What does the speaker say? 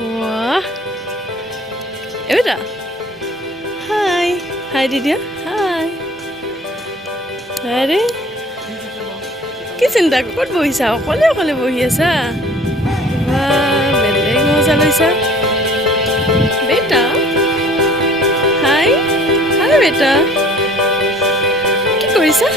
Wah. Beটা হাই হাই দি দিয়া হাই আৰে কি চিন্তা ক'ত বহিছা অকলে অকলে বহি আছা বেলেগ মজা লৈছা বেটা হাই হাই বেটা কি কৰিছা